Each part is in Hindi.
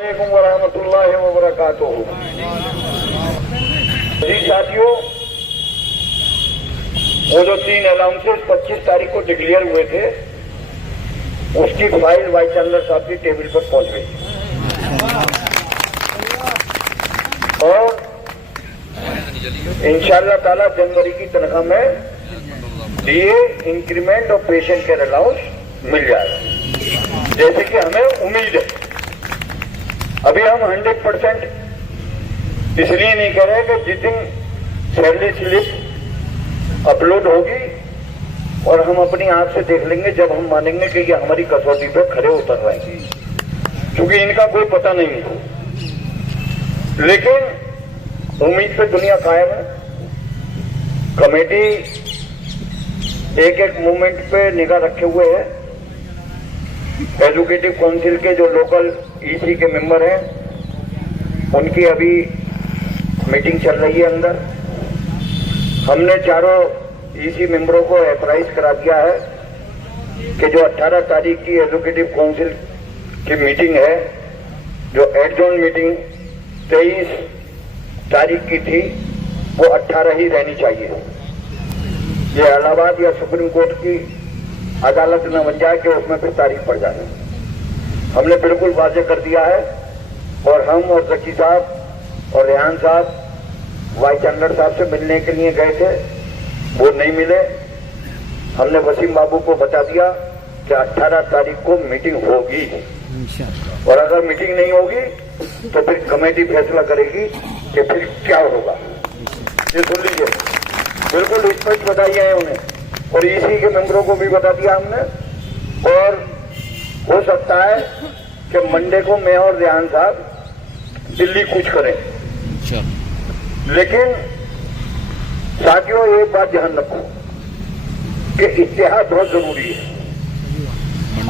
अस्सलामुअलैकुम वरहमतुल्लाहि वबरकातुहू। जी साथियों, वो जो 3 अलाउंसेस 25 तारीख को डिक्लेयर हुए थे, उसकी फाइल वाइस चांसलर साहब की टेबल पर पहुंच गई और इंशाअल्लाह ताला जनवरी की तनख्वाह में डीए, इंक्रीमेंट और पेशेंट केयर अलाउंस मिल जाएगा, जैसे कि हमें उम्मीद है। अभी हम 100% इसलिए नहीं कह रहे कि जिस दिन सैलरी स्लिप अपलोड होगी और हम अपनी आंख से देख लेंगे, जब हम मानेंगे कि ये हमारी कसौटी पे खड़े उतर रहे हैं, क्योंकि इनका कोई पता नहीं है। लेकिन उम्मीद पे दुनिया कायम है। कमेटी एक एक मूवमेंट पे निगाह रखे हुए है। एजुकेटिव काउंसिल के जो लोकल ईसी के मेंबर हैं, उनकी अभी मीटिंग चल रही है अंदर। हमने चारों ईसी मेंबरों को अप्राइज करा दिया है कि जो 18 तारीख की एजुकेटिव काउंसिल की मीटिंग है, जो एडजॉर्न मीटिंग 23 तारीख की थी, वो 18 ही रहनी चाहिए। ये इलाहाबाद या सुप्रीम कोर्ट की अदालत न बन जाए कि उसमें फिर तारीख पड़ जाए। हमने बिल्कुल वाजे कर दिया है और हम और जकी साहब और रेहान साहब वाइस चांसलर साहब से मिलने के लिए गए थे, वो नहीं मिले। हमने वसीम बाबू को बता दिया कि 18 तारीख को मीटिंग होगी और अगर मीटिंग नहीं होगी तो फिर कमेटी फैसला करेगी कि फिर क्या होगा। ये सुन लीजिए, बिल्कुल स्पष्ट बताइए है उन्हें, और ईसी के मेंबरों को भी बता दिया हमने। और हो सकता है कि मंडे को मैं और रेहान साहब दिल्ली कूच करें। लेकिन साथियों, एक बात ध्यान रखो कि इतिहाद बहुत जरूरी है।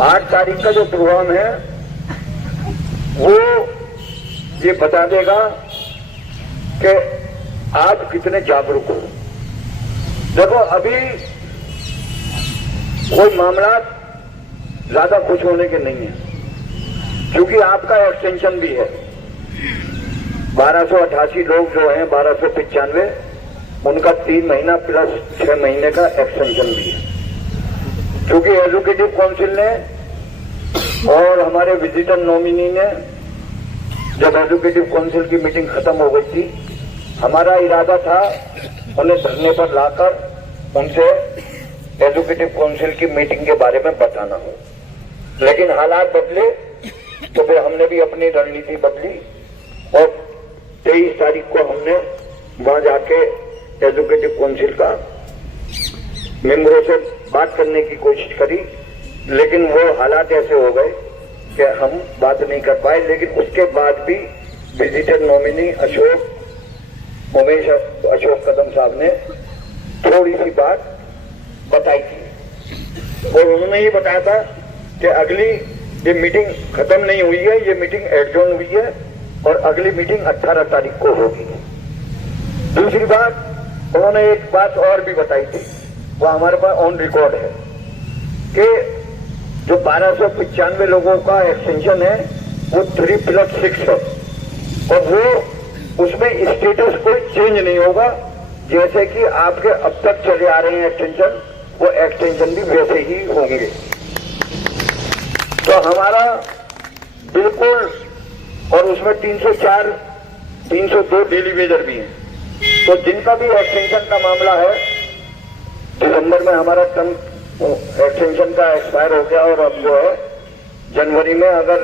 8 तारीख का जो प्रोग्राम है वो ये बता देगा कि आप कितने जागरूक हो। देखो, अभी कोई मामला ज्यादा खुश होने के नहीं है, क्योंकि आपका एक्सटेंशन भी है। 1288 लोग जो हैं, 1295, उनका 3 महीना प्लस 6 महीने का एक्सटेंशन भी है। क्योंकि एजुकेटिव काउंसिल ने और हमारे विजिटर नॉमिनी ने, जब एजुकेटिव काउंसिल की मीटिंग खत्म हो गई थी, हमारा इरादा था उन्हें धरने पर लाकर उनसे एजुकेटिव काउंसिल की मीटिंग के बारे में बताना हो। लेकिन हालात बदले तो फिर हमने भी अपनी रणनीति बदली और 23 तारीख को हमने वहां जाके एजुकेटिव काउंसिल का मेंबरों से बात करने की कोशिश करी। लेकिन वो हालात ऐसे हो गए कि हम बात नहीं कर पाए। लेकिन उसके बाद भी विजिटर नॉमिनी उमेश अशोक कदम साहब ने थोड़ी सी बात बताई थी, और उन्होंने ही बताया था कि अगली ये मीटिंग खत्म नहीं हुई है, ये मीटिंग एडजॉर्न हुई है और अगली मीटिंग 18 तारीख को होगी। दूसरी बात, उन्होंने एक बात और भी बताई थी, वो हमारे पास ऑन रिकॉर्ड है, कि जो 1295 लोगों का एक्सटेंशन है वो 3+6 है और वो उसमें स्टेटस कोई चेंज नहीं होगा। जैसे कि आपके अब तक चले आ रहे हैं एक्सटेंशन, वो एक्सटेंशन भी वैसे ही होंगे। तो हमारा बिल्कुल, और उसमें 304, 302 डेली वेजर भी हैं। तो जिनका भी एक्सटेंशन का मामला है, दिसंबर में हमारा टर्म एक्सटेंशन का एक्सपायर हो गया और अब जो है जनवरी में अगर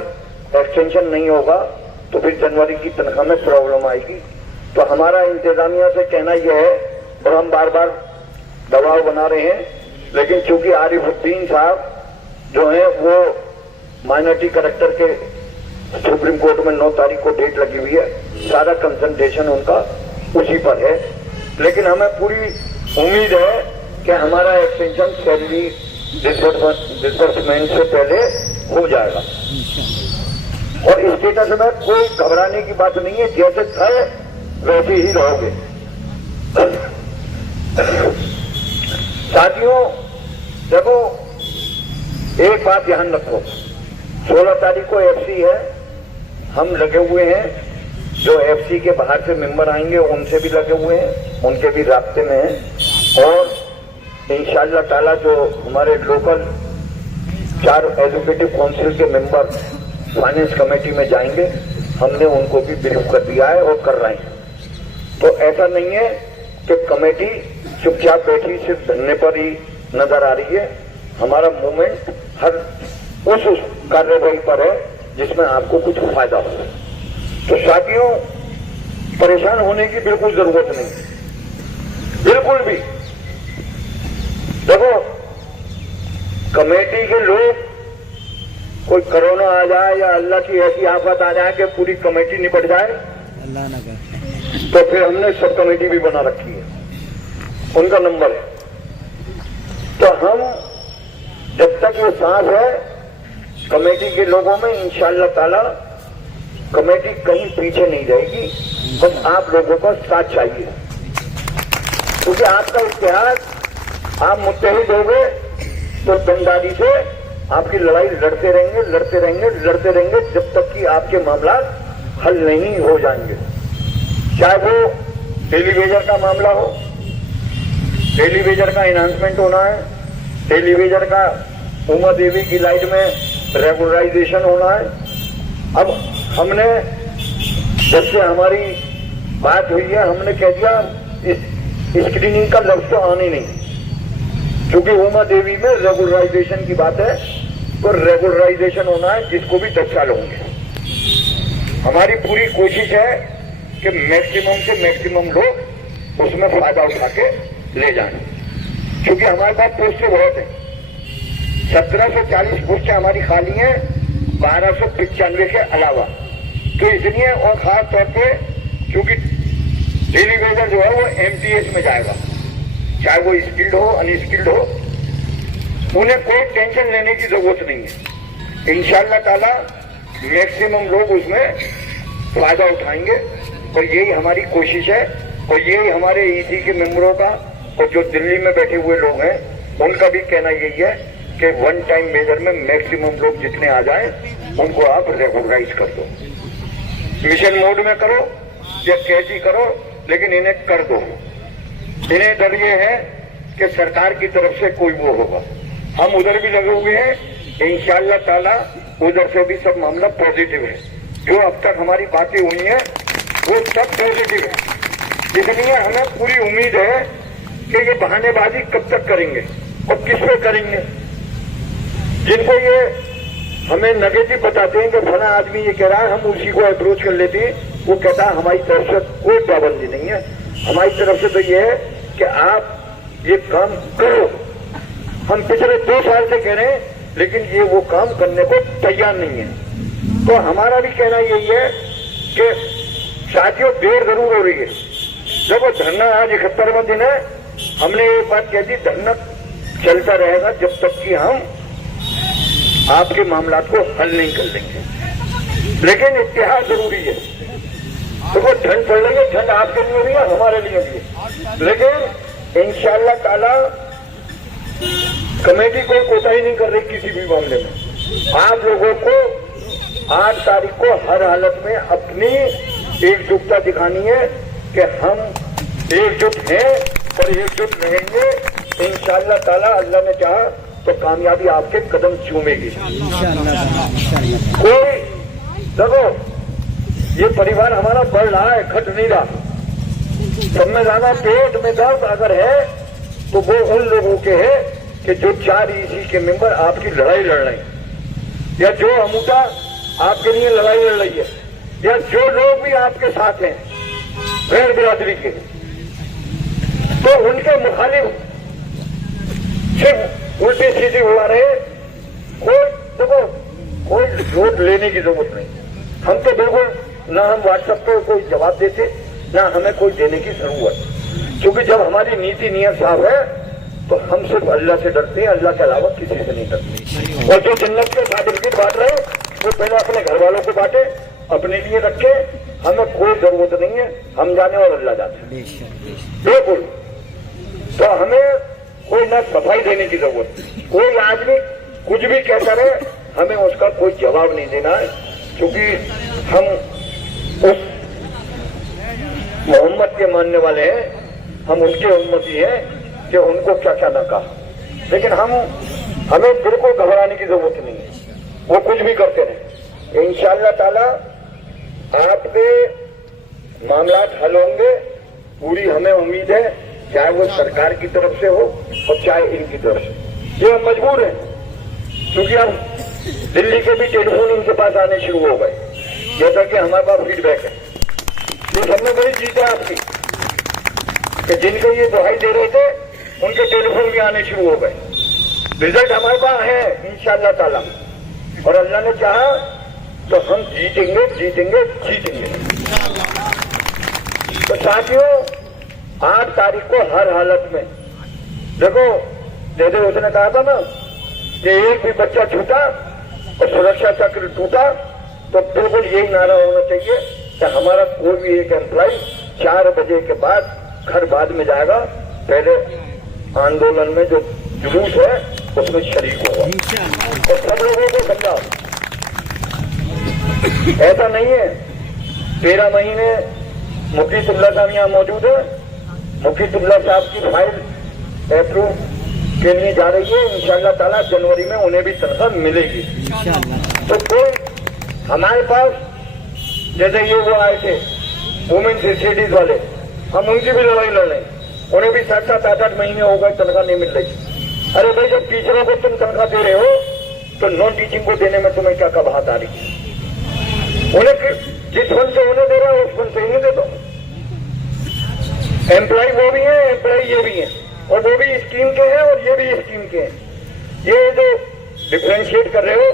एक्सटेंशन नहीं होगा तो फिर जनवरी की तनख्वाह में प्रॉब्लम आएगी। तो हमारा इंतजामिया से कहना यह है, और हम बार बार दबाव बना रहे हैं, लेकिन चूंकि आरिफुद्दीन साहब जो हैं वो माइनॉरिटी कलेक्टर के सुप्रीम कोर्ट में 9 तारीख को डेट लगी हुई है, सारा कंसंट्रेशन उनका उसी पर है। लेकिन हमें पूरी उम्मीद है कि हमारा एक्सटेंशन सैलरी डिसबर्समेंट से पहले हो जाएगा। और स्टेटस में कोई घबराने की बात नहीं है, जैसे थे वैसे ही रहोगे। साथियों, देखो, एक बात ध्यान रखो, 16 तारीख को एफसी है, हम लगे हुए हैं, जो एफसी के बाहर से मेंबर आएंगे उनसे भी लगे हुए हैं, उनके भी रास्ते में हैं। और इंशाअल्लाह ताला जो हमारे लोकल 4 एजुकेटिव काउंसिल के मेंबर फाइनेंस कमेटी में जाएंगे, हमने उनको भी ब्रीफ कर दिया है और कर रहे हैं। तो ऐसा नहीं है कि कमेटी चुपचाप बैठी सिर्फ धरने पर ही नजर आ रही है। हमारा मूवमेंट हर उस कार्यवाही पर है जिसमें आपको कुछ फायदा हो। तो साथियों, परेशान होने की बिल्कुल जरूरत नहीं, बिल्कुल भी। देखो, कमेटी के लोग, कोई कोरोना आ जाए या अल्लाह की ऐसी आफत आ जाए कि पूरी कमेटी निपट जाए, अल्लाह ना करे, तो फिर हमने सब कमेटी भी बना रखी है, उनका नंबर है। तो हम जब तक ये सांस है कमेटी के लोगों में, इंशाअल्लाह ताला कमेटी कहीं पीछे नहीं जाएगी। बस आप लोगों का साथ चाहिए, क्योंकि आपका इतिहास, आप मुत्तहिद हो गए तो दमदारी से आपकी लड़ाई लड़ते रहेंगे, लड़ते रहेंगे, लड़ते रहेंगे जब तक कि आपके मामला हल नहीं हो जाएंगे। चाहे वो टेलीवेजर का मामला हो, टेलीवेजर का एनहांसमेंट होना है, टेलीवेजर का उमा देवी की लाइट में रेगुलराइजेशन होना है। अब हमने, जब से हमारी बात हुई है, हमने कह दिया इस स्क्रीनिंग का लफ्ज तो आने नहीं, क्योंकि उमा देवी में रेगुलराइजेशन की बात है, तो रेगुलराइजेशन होना है, जिसको भी 10 साल होंगे। हमारी पूरी कोशिश है कि मैक्सिमम से मैक्सिमम लोग उसमें फायदा उठा के ले जाएं, क्योंकि हमारे पास पोस्टें बहुत हैं। 1740 पोस्टें हमारी खाली हैं 1295 के अलावा। तो इसलिए, और खास तौर पे क्योंकि टेलीवेजर जो है वो एमटीएस में जाएगा, चाहे वो स्किल्ड हो अनस्किल्ड हो, उन्हें कोई टेंशन लेने की जरूरत नहीं है। इंशाअल्लाह ताला मैक्सिमम लोग उसमें फायदा उठाएंगे, और यही हमारी कोशिश है। और यही हमारे ईसी के मेंबरों का, और जो दिल्ली में बैठे हुए लोग हैं उनका भी कहना यही है कि वन टाइम मेजर में मैक्सिमम लोग जितने आ जाएं उनको आप रेगुलराइज कर दो। मिशन मोड में करो या कैसी करो, लेकिन इन्हें कर दो। इन्हें डर ये है कि सरकार की तरफ से कोई वो होगा। हम उधर भी लगे हुए हैं, इंशाअल्लाह ताला उधर से भी सब मामला पॉजिटिव है। जो अब तक हमारी बातें हुई हैं वो सब पॉजिटिव है। इसलिए हमें पूरी उम्मीद है कि ये बहानेबाजी कब तक करेंगे और किस पे करेंगे। जिनको ये हमें नेगेटिव बताते हैं कि फला आदमी ये कह रहा है, हम उसी को अप्रोच कर लेते हैं, वो कहता है हमारी तरफ से कोई पाबंदी नहीं है। हमारी तरफ से तो ये है कि आप ये काम करो। हम पिछले 2 साल से कह रहे हैं, लेकिन ये वो काम करने को तैयार नहीं है। तो हमारा भी कहना यही है कि साथियों, देर जरूर हो रही है। जब वो धरना आज 71वां दिन है, हमने एक बात कह दी, धरना चलता रहेगा जब तक कि हम आपके मामला को हल नहीं कर लेंगे। लेकिन इतिहास जरूरी है। तो वो ठंड पड़ रही है, ठंड आपके लिए भी है, हमारे लिए भी है। लेकिन इंशाअल्लाह ताला कमेटी कोई कोताही नहीं कर रही किसी भी मामले में। आप लोगों को 8 तारीख को हर हालत में अपनी एकजुटता दिखानी है कि हम एकजुट हैं और एकजुट रहेंगे। इंशाअल्लाह ताला, अल्लाह ने चाहा तो कामयाबी आपके कदम चूमेगी। कोई देखो, ये परिवार हमारा बढ़ रहा है, घट नहीं रहा। सब में ज्यादा पेट में दर्द अगर है तो वो उन लोगों के है कि जो 4 ईसी के मेंबर आपकी लड़ाई लड़ रहे हैं, या जो अमूटा आपके लिए लड़ाई लड़ रही है, या जो लोग भी आपके साथ हैं गैर बिरादरी के, तो उनके मुखालिफ सिर्फ उल्टी सीधी उड़ा रहे। कोई देखो, कोई वोट लेने की जरूरत नहीं। हम तो बिल्कुल ना हम व्हाट्सएप पे कोई जवाब देते, ना हमें कोई देने की जरूरत, क्योंकि जब हमारी नीति नियत साफ है तो हम सिर्फ अल्लाह से डरते हैं, अल्लाह के अलावा किसी से नहीं डरते। और जो जन्नत के सर्टिफिकेट बांट रहे वो पहले अपने घर वालों को बांटे, अपने लिए रखे। हमें कोई जरूरत नहीं है, हम जाने और अल्लाह जाने। बिल्कुल। तो हमें कोई ना सफाई देने की जरूरत, कोई आदमी कुछ भी कहता रहे, हमें उसका कोई जवाब नहीं देना है। क्योंकि हम उस मोहम्मद के मानने वाले हैं, हम उसके उम्मती हैं कि उनको क्या क्या ना कहा, लेकिन हमें बिल्कुल घबराने की जरूरत नहीं है, वो कुछ भी करते रहे। इंशाअल्लाह ताला आपके मामलात हल होंगे, पूरी हमें उम्मीद है, चाहे वो सरकार की तरफ से हो और चाहे इनकी तरफ से। ये हम मजबूर हैं, क्योंकि अब दिल्ली के भी टेलीफोन इनके पास आने शुरू हो गए, जैसा कि हमारे पास फीडबैक है। ये सबसे बड़ी जीत है आपकी कि जिनके ये दुहाई दे रहे थे उनके टेलीफोन भी आने शुरू हो गए। रिजल्ट हमारे पास है इंशाअल्लाह ताला, और अल्लाह ने चाहा तो हम जीतेंगे जीतेंगे जीतेंगे। तो साथियों, 8 तारीख को हर हालत में देखो, जैसे उसने कहा था ना कि एक भी बच्चा छूटा और सुरक्षा चक्र टूटा, तो बिल्कुल यही नारा होना चाहिए कि हमारा कोई भी एक एम्प्लॉय 4 बजे के बाद घर बाद में जाएगा, पहले आंदोलन में जो जुलूस है उसमें शरीक होगा। और सब लोगों को समझाओ, ऐसा नहीं है 13 महीने मुफ्तीतुल्लाह साहब यहाँ मौजूद है, मुफ्तीतुल्लाह साहब की फाइल अप्रूव के लिए जा रही है। इंशाअल्लाह ताला जनवरी में उन्हें भी तनख्वाह मिलेगी। तो कोई हमारे पास जैसे ये वो आए थे वुमेन सिटीज वाले, हम उनकी भी लड़ाई लड़ रहे हैं, उन्हें भी 7-7 8-8 महीने हो गए तनख्वाह नहीं मिल रही। अरे भाई, जब टीचरों को तुम तनख्वाह दे रहे हो तो नॉन टीचिंग को देने में तुम्हें क्या कबाहत आ रही है? उन्हें जिस फंड से उन्हें दे रहा है उस फंड से ही दे दो। एम्प्लॉय वो भी है, एम्प्लॉय ये भी है, और वो भी स्कीम के हैं और ये भी स्कीम के हैं। ये जो डिफ्रेंशिएट कर रहे हो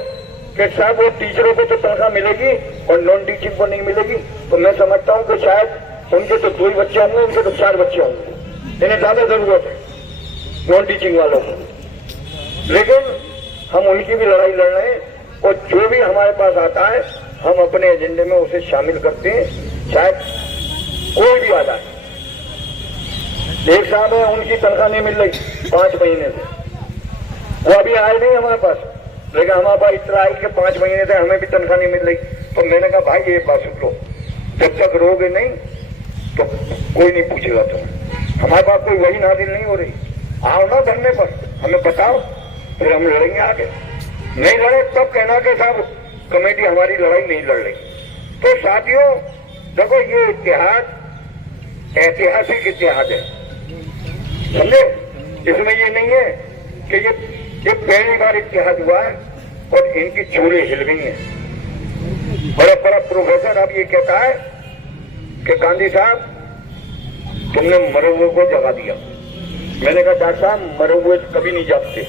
कि साहब वो टीचरों को तो तनख्वाह मिलेगी और नॉन टीचिंग को नहीं मिलेगी, तो मैं समझता हूं कि शायद उनके तो 2 ही बच्चे होंगे, उनके तो 4 बच्चे होंगे, इन्हें ज्यादा जरूरत है नॉन टीचिंग वालों को। लेकिन हम उनकी भी लड़ाई लड़ रहे हैं, और जो भी हमारे पास आता है हम अपने एजेंडे में उसे शामिल करते हैं, चाहे कोई भी आ जाए। एक साहब है, उनकी तनख्वाह नहीं मिल रही 5 महीने से, वो अभी आए नहीं हमारे पास, लेकिन हमारे पास इतना आई कि 5 महीने से हमें भी तनख्वाह नहीं मिल रही। तो मैंने कहा भाई ये बात सुन लो, जब तक रोगे नहीं तो कोई नहीं पूछेगा तुम्हें। हमारे पास कोई वही नादिल नहीं हो रही, आओ ना धरने पर, हमें बताओ, फिर हम लड़ेंगे आगे। नहीं लड़े तब कहना कि साहब कमेटी हमारी लड़ाई नहीं लड़ रही। तो साथियों देखो, ये इतिहाद ऐतिहासिक इतिहाद है, समझे? इसमें ये नहीं है कि ये पहली बार इतिहाद हुआ है और इनकी चूड़े हिल गई हैं। बड़ा बड़ा प्रोफेसर अब ये कहता है कि गांधी साहब तुमने मरे हुए को जगा दिया। मैंने कहा डॉक्टर साहब मरे हुए कभी नहीं जागते,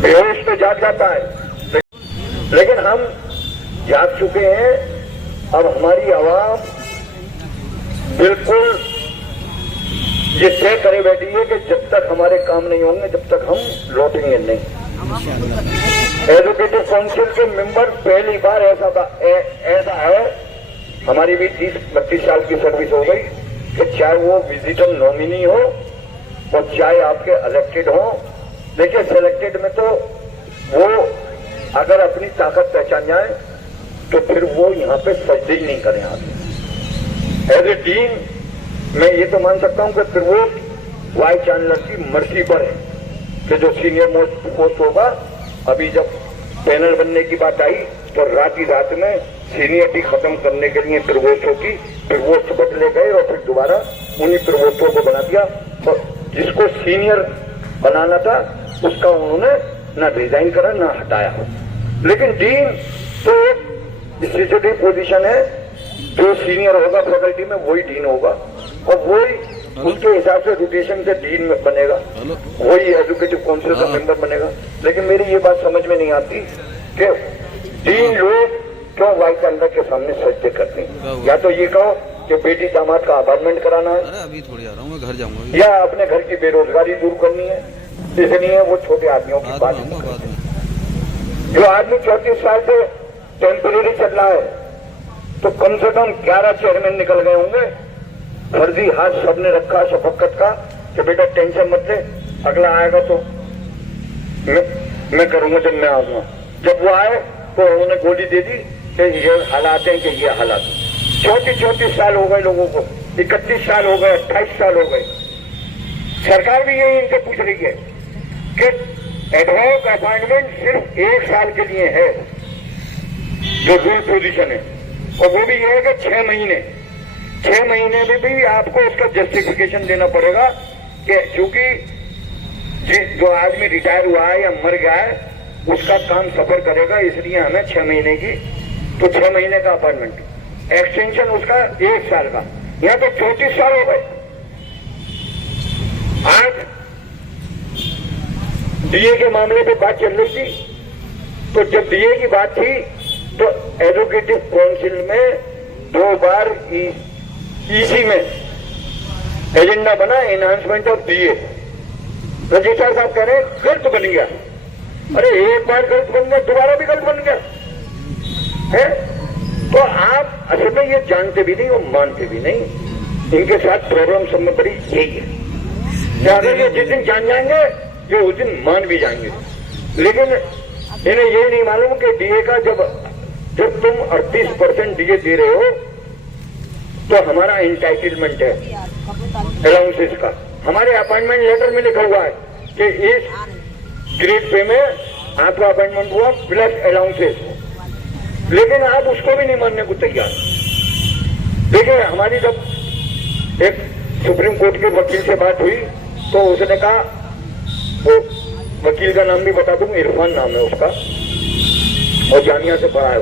बेहोश तो जाग जाता है, लेकिन हम जाग चुके हैं। अब हमारी आवाम बिल्कुल ये तय करे बैठी है कि जब तक हमारे काम नहीं होंगे तब तक हम लौटेंगे नहीं। एजुकेटिव काउंसिल के मेंबर पहली बार ऐसा है, हमारी भी 30-32 साल की सर्विस हो गई, कि चाहे वो विजिटर नॉमिनी हो और चाहे आपके इलेक्टेड हो। देखिए सिलेक्टेड में तो वो अगर अपनी ताकत पहचान जाए तो फिर वो यहाँ पे सजदे ही नहीं करें। आप एज ए डीन मैं ये तो मान सकता हूँ कि फिर वो वाइस चांसलर की मर्जी पर है कि जो सीनियर मोस्ट पोस्ट होगा। अभी जब पैनल बनने की बात आई तो रात ही रात में सीनियरिटी खत्म करने के लिए प्रवोस्टों की प्रवोस्ट बदले गए और फिर दोबारा उन्हीं प्रवोस्टों को बना दिया। तो जिसको सीनियर बनाना था उसका उन्होंने ना रिजाइन करा ना हटाया। लेकिन डीन तो एक पोजीशन है, जो सीनियर होगा फैकल्टी में वही डीन होगा और वही उसके हिसाब से रोटेशन से डीन बनेगा, वही एजुकेटिव काउंसिल का मेंबर बनेगा। लेकिन मेरी ये बात समझ में नहीं आती कि डीन लोग क्यों वाइस चांसलर के सामने सजदे करते हैं। या तो ये कहो कि बेटी दामाद का अपार्टमेंट कराना है, अभी थोड़ी आ रहा हूँ, मैं घर जाऊंगा, या अपने घर की बेरोजगारी दूर करनी है, इसलिए वो छोटे आदमियों की बात। जो आदमी 34 साल से टेम्परेरी चल रहा है तो कम से कम 11 चेयरमैन निकल गए होंगे। फर्जी हाथ सबने रखा शफकत का कि बेटा टेंशन मत ले, अगला आएगा तो मैं करूंगा जब मैं आऊंगा। जब वो आए तो उन्होंने गोली दे दी कि ये हालात हैं कि ये हालात। 34 साल हो गए लोगों को, 31 साल हो गए, 28 साल हो गए। सरकार भी यही इनसे पूछ रही है कि एडहॉक अपॉइंटमेंट सिर्फ 1 साल के लिए है जो रूल पोजीशन है, और वो भी ये है कि 6 महीने में भी आपको उसका जस्टिफिकेशन देना पड़ेगा कि चूंकि जो आदमी रिटायर हुआ है या मर गया है उसका काम सफर करेगा, इसलिए हमें 6 महीने की, तो 6 महीने का अपॉइंटमेंट, एक्सटेंशन उसका 1 साल का। यहाँ तो 34 साल हो गए। आज डीए के मामले पे बात चल रही थी, तो जब डीए की बात थी तो एजुकेटिव काउंसिल में 2 बार ईसी में एजेंडा बना एनहांसमेंट ऑफ डीए। रजिस्ट्रार साहब कह रहे हैं गलत बन गया। अरे एक बार गलत बन गया, दोबारा भी गलत बन गया है। तो आप असल में ये जानते भी नहीं और मानते भी नहीं। इनके साथ प्रॉब्लम सब में बड़ी यही है कि अगर ये जिस दिन जान जाएंगे ये उस दिन मान भी जाएंगे, लेकिन इन्हें ये नहीं मालूम कि डीए का जब तुम 38% डीए दे रहे हो तो हमारा एंटाइटलमेंट है अलाउंसेस का। हमारे अपॉइंटमेंट लेटर में लिखा हुआ है कि इस ग्रेड पे में आपका अपॉइंटमेंट हुआ प्लस अलाउंसेस, लेकिन आप उसको भी नहीं मानने को तैयार। देखिए, हमारी जब एक सुप्रीम कोर्ट के वकील से बात हुई तो उसने कहा, वो वकील का नाम भी बता दूं, इरफान नाम है उसका और जामिया से पढ़ा है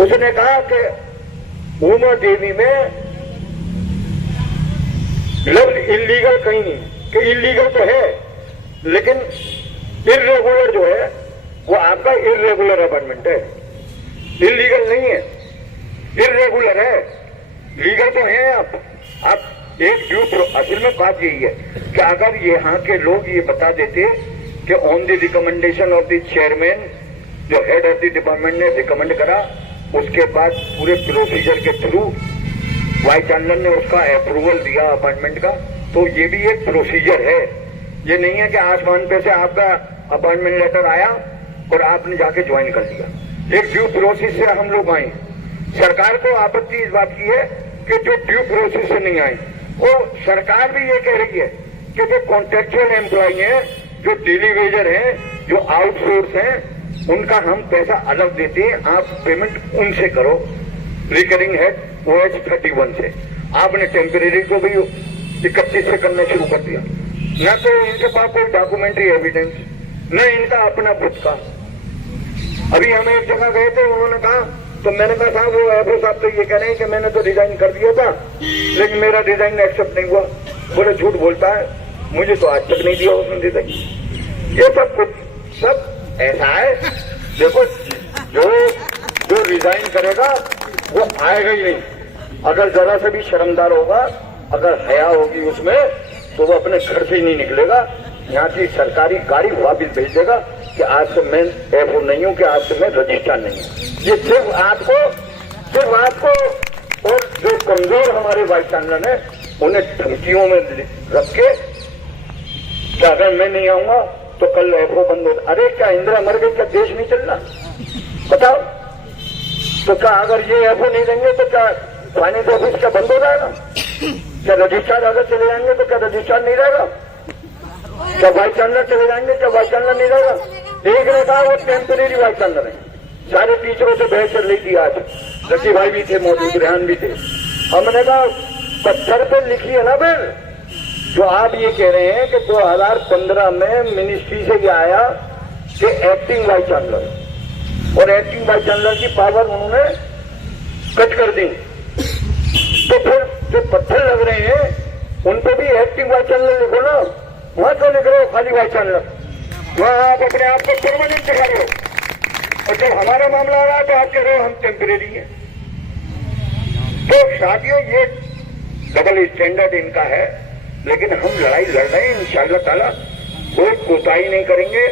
उसने कहा कि उमा देवी में लफ्ज इलीगल कहीं नहीं, कि इलीगल तो है लेकिन इर्रेगुलर जो है वो आपका इर्रेगुलर अपॉइंटमेंट है, इलीगल नहीं है, इर्रेगुलर है। लीगल तो है आप एक ड्यू। असल में बात यही है कि अगर यहाँ के लोग ये बता देते कि on the recommendation of the chairman, जो हेड ऑफ द डिपार्टमेंट ने रिकमेंड करा, उसके बाद पूरे प्रोसीजर के थ्रू वाइस चांसलर ने उसका अप्रूवल दिया अपॉइंटमेंट का, तो ये भी एक प्रोसीजर है। ये नहीं है कि आसमान पे से आपका अपॉइंटमेंट लेटर आया और आपने जाके ज्वाइन कर लिया। एक ड्यू प्रोसेस से हम लोग आए। सरकार को आपत्ति इस बात की है कि जो ड्यू प्रोसेस से नहीं आए, और सरकार भी ये कह रही है कि जो कॉन्ट्रेक्चुअल एम्प्लॉय है, जो डेली वेजर है, जो आउटसोर्स है, उनका हम पैसा अलग देते हैं, आप पेमेंट उनसे करो। रिकरिंग हेड OH 31 से आपने टेम्परेरी को भी 31 से करना शुरू कर दिया। न तो इनके पास कोई डॉक्यूमेंट्री एविडेंस, न इनका अपना खुद का। अभी हम एक जगह गए थे, उन्होंने कहा, तो मैंने कहा साहब वो एफओ साहब तो ये कह रहे हैं कि मैंने तो रिजाइन कर दिया था लेकिन मेरा रिजाइन एक्सेप्ट नहीं हुआ। बोले झूठ बोलता है, मुझे तो आज तक नहीं दिया उसने रिजाइन। ये सब कुछ सब ऐसा है। देखो, जो रिजाइन करेगा वो आएगा ही नहीं। अगर जरा से भी शर्मदार होगा, अगर हया होगी उसमें, तो वो अपने घर से ही नहीं निकलेगा। यहाँ की सरकारी गाड़ी वापिस भेज देगा कि आज से मैं एफओ नहीं हूँ, कि आज से मैं रजिस्ट्रार नहीं हूँ। ये सिर्फ आपको और जो कमजोर हमारे वाइस चांसलर है उन्हें धमकियों में रख के कि अगर मैं नहीं आऊंगा तो कल एफओ बंद हो। अरे क्या इंदिरा मर गई, क्या देश नहीं चल रहा? बताओ। तो क्या अगर ये एफओ नहीं देंगे तो क्या फाइनेंस ऑफिस क्या बंद हो जाएगा? क्या रजिस्ट्रार अगर चले जाएंगे तो क्या रजिस्ट्रार नहीं रहेगा? क्या वाइस चांसलर चले जाएंगे, क्या वाइस चांसलर नहीं रहेगा? एक ने कहा वो टेम्परेरी वाइस चांसलर है। सारे टीचरों से बहस चल रही थी आज, रकी भाई भी थे मौजूद, रेहान भी थे। हमने कहा पत्थर पे लिखी है ना बिल, जो आप ये कह रहे हैं कि 2015 में मिनिस्ट्री से ये आया कि एक्टिंग वाइस चांसलर, और एक्टिंग वाइस चांसलर की पावर उन्होंने कट कर दी। तो फिर जो पत्थर लग रहे हैं उन पे भी एक्टिंग वाइस चांसलर लिखो ना। वहां क्यों लिख रहे हो खाली वाइस चांसलर? वहां आप अपने आप को परमानेंट दिखा रहे हो, और जब हमारा मामला आ रहा है तो आप कह रहे हो हम टेम्परेरी हैं। तो साथियों, ये डबल स्टैंडर्ड इनका है, लेकिन हम लड़ाई लड़ रहे हैं। इंशाअल्लाह ताला कोई कोताही नहीं करेंगे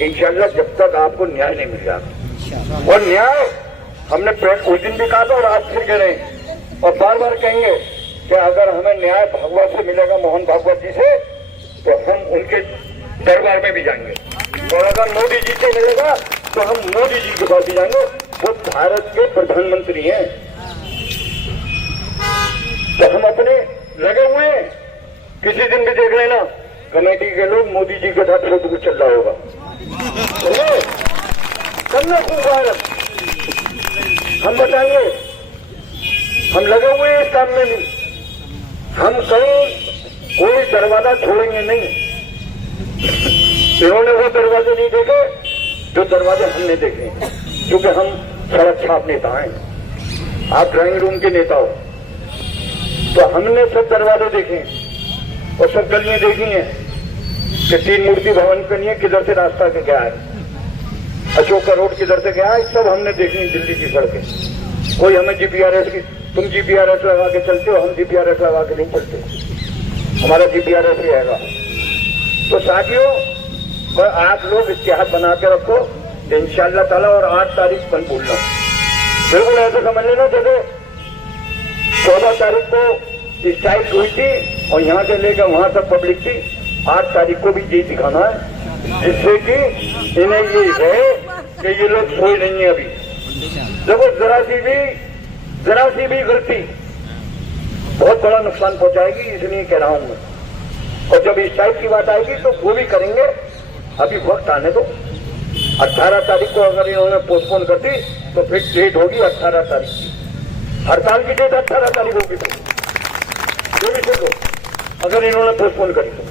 इंशाअल्लाह, जब तक आपको न्याय नहीं मिल जाता। और न्याय हमने उस दिन भी कहा था और आज फिर कह रहे हैं और बार बार कहेंगे कि अगर हमें न्याय भागवत से मिलेगा, मोहन भागवत जी से, तो हम उनके दरबार में भी जाएंगे। और अगर मोदी जी से मिलेगा तो हम मोदी जी के पास भी जाएंगे, वो भारत के प्रधानमंत्री हैं। तो हम अपने लगे हुए हैं, किसी दिन भी देख लेना कमेटी के लोग मोदी जी के साथ फोटो चल रहा होगा। करना खूब भारत, हम बताएंगे, हम लगे हुए हैं इस काम में भी। हम कहीं कोई दरवाजा छोड़ेंगे नहीं। इन्होंने वो दरवाजे नहीं देखे जो दरवाजे हमने देखे, क्योंकि हम सड़क छाप नेता हैं, आप ड्राइंग रूम के नेता हो। तो हमने सब दरवाजे देखे और सब गलियां देखी हैं कि 3 मूर्ति भवन के लिए किधर से रास्ता के गया है, अशोका रोड किधर से गया है, सब हमने देखी दिल्ली की सड़कें। कोई हमें जीपीआरएस की, तुम जीपीआरएस लगा के चलते हो, हम जीपीआरएस लगा के नहीं चलते, हमारा जीपीआरएस ही रहेगा। तो साथियों, आप लोग इतिहास बना के रखो इंशाअल्लाह ताला, और 8 तारीख पर बोलना बिल्कुल ऐसे समझ लेना जैसे 14 तारीख को स्ट्राइक हुई थी और यहाँ से लेकर वहां तक पब्लिक थी। 8 तारीख को भी यही दिखाना है, जिससे कि इन्हें ये रहे कि ये लोग सोए नहीं है अभी। देखो जरा सी भी गलती बहुत बड़ा नुकसान पहुंचाएगी, इसलिए कह रहा हूं मैं। और जब स्ट्राइक की बात आएगी तो वो भी करेंगे, अभी वक्त आने दो। 18 तारीख को अगर इन्होंने पोस्टपोन कर दी तो फिर डेट होगी 18 तारीख की, हड़ताल की डेट 18 तारीख होगी। जो भी चलो अगर इन्होंने पोस्टपोन करी तो,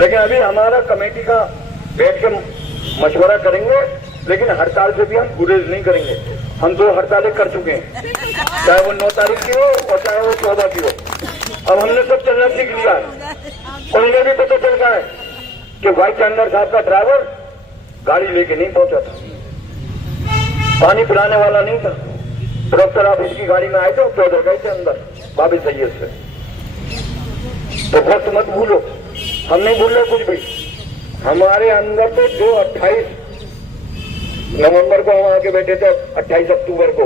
लेकिन अभी हमारा कमेटी का बैठ के मशवरा करेंगे, लेकिन हड़ताल से भी हम गुरेज नहीं करेंगे। हम 2 हड़तालें कर चुके हैं, चाहे वो 9 तारीख की हो और चाहे वो 14 की हो। अब हमने सब चलना सीख लिया है और इन्हें भी पता चल गया है कि भाई चांदर साहब का ड्राइवर गाड़ी लेके नहीं पहुंचा था, पानी पिलाने वाला नहीं था। डॉक्टर ऑफिस की गाड़ी में आए थे, तो उधर गए थे अंदर बाबी सैयद से। तो वक्त मत भूलो, हम नहीं भूल रहे कुछ भी। हमारे अंदर तो जो 28 नवंबर को हम आके बैठे थे, 28 अक्टूबर को,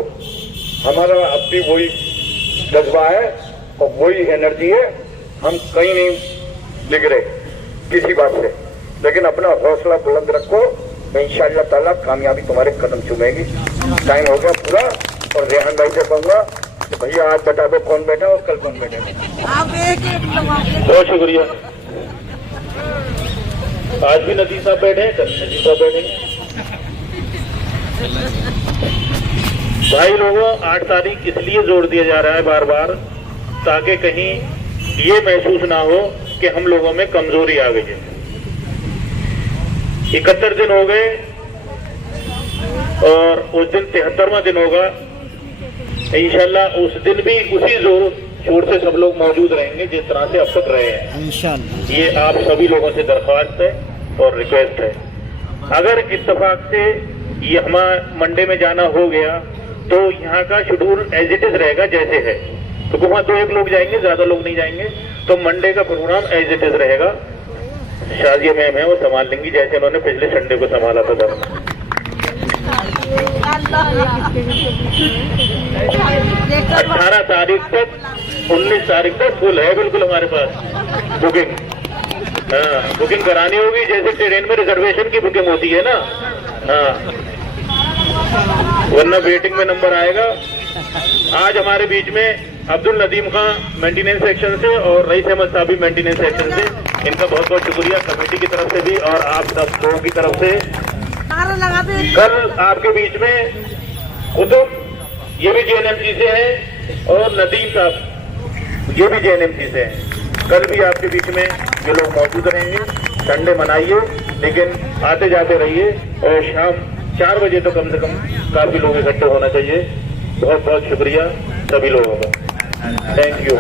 हमारा अब भी वही जज्बा है और वही एनर्जी है। हम कहीं नहीं लिख रहे किसी बात से, लेकिन अपना हौसला बुलंद रखो, इंशाअल्लाह ताला कामयाबी तुम्हारे कदम चूमेगी। टाइम हो गया पूरा, और रेहान भाई से कहूंगा कि भैया आज बता दो कौन बैठा और कल कौन बैठे। बहुत शुक्रिया। आज भी नदीम साहब बैठे, कल नदीम साहब बैठेंगे। भाई लोगों, 8 तारीख इसलिए जोड़ दिया जा रहा है बार बार, ताकि कहीं ये महसूस ना हो कि हम लोगों में कमजोरी आ गई है। 71 दिन हो गए और उस दिन 73वां दिन होगा। इंशाल्लाह उस दिन भी उसी जोर शोर से सब लोग मौजूद रहेंगे जिस तरह से अब तक रहे हैं इंशाल्लाह। ये आप सभी लोगों से दरख्वास्त है और रिक्वेस्ट है। अगर इत्तेफाक से ये हमारा मंडे में जाना हो गया तो यहाँ का शेड्यूल एज इट इज रहेगा जैसे है, तो वहाँ 2-1 लोग जाएंगे, ज्यादा लोग नहीं जाएंगे। तो मंडे का प्रोग्राम एज इट इज रहेगा। शाजिया मैम है, वो संभाल लेंगी जैसे उन्होंने पिछले संडे को संभाला था। 18 तारीख तक 19 तारीख तक फुल है बिल्कुल हमारे पास बुकिंग। हाँ, बुकिंग करानी होगी जैसे ट्रेन में रिजर्वेशन की बुकिंग होती है ना। हाँ, वरना वेटिंग में नंबर आएगा। आज हमारे बीच में अब्दुल नदीम खां मेंटेनेंस सेक्शन से और रईस अहमद साहब भी मेंटेनेंस सेक्शन से, इनका बहुत बहुत शुक्रिया कमेटी की तरफ से भी और आप सब लोगों की तरफ से। कल आपके बीच में कुतुब, ये भी जेएनएमसी से हैं, और नदीम साहब ये भी जेएनएमसी से हैं। कल भी आपके बीच में ये लोग मौजूद रहेंगे। संडे मनाइए, लेकिन आते जाते रहिए, और शाम 4 बजे तो कम से कम काफी लोग इकट्ठे होना चाहिए। बहुत बहुत शुक्रिया सभी लोगों का। Thank you.